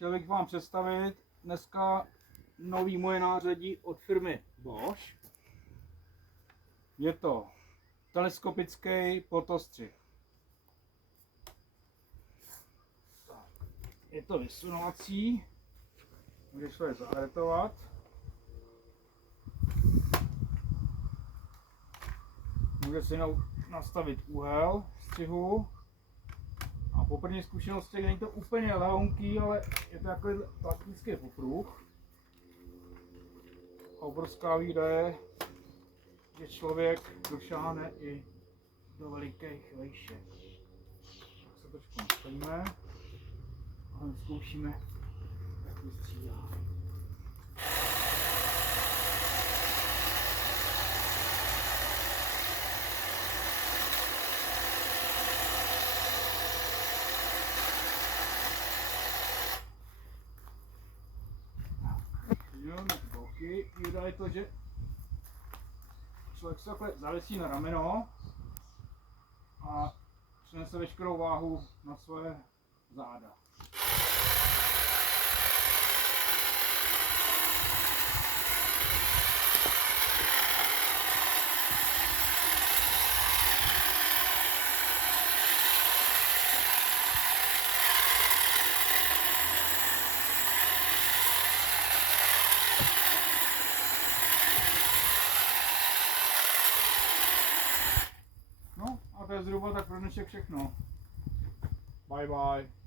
chtěl bych vám představit dneska nový moje nářadí od firmy Bosch. Je to teleskopický plotostřih. Je to vysunovací, může člověk zaartovat. Může si nastavit úhel střihu. A po první zkušenosti není to úplně lehonký, ale je to jako plastický popruh. A obrovská výhoda je, že člověk došáhne i do velikých vejšek. Tak se trošku nastavíme a zkoušíme, jak vystřídá. Výhoda je to, že člověk se takhle zavěsí na rameno a přinese veškerou váhu na své záda. No a to je zhruba tak pro dnešek všechno. Bye bye.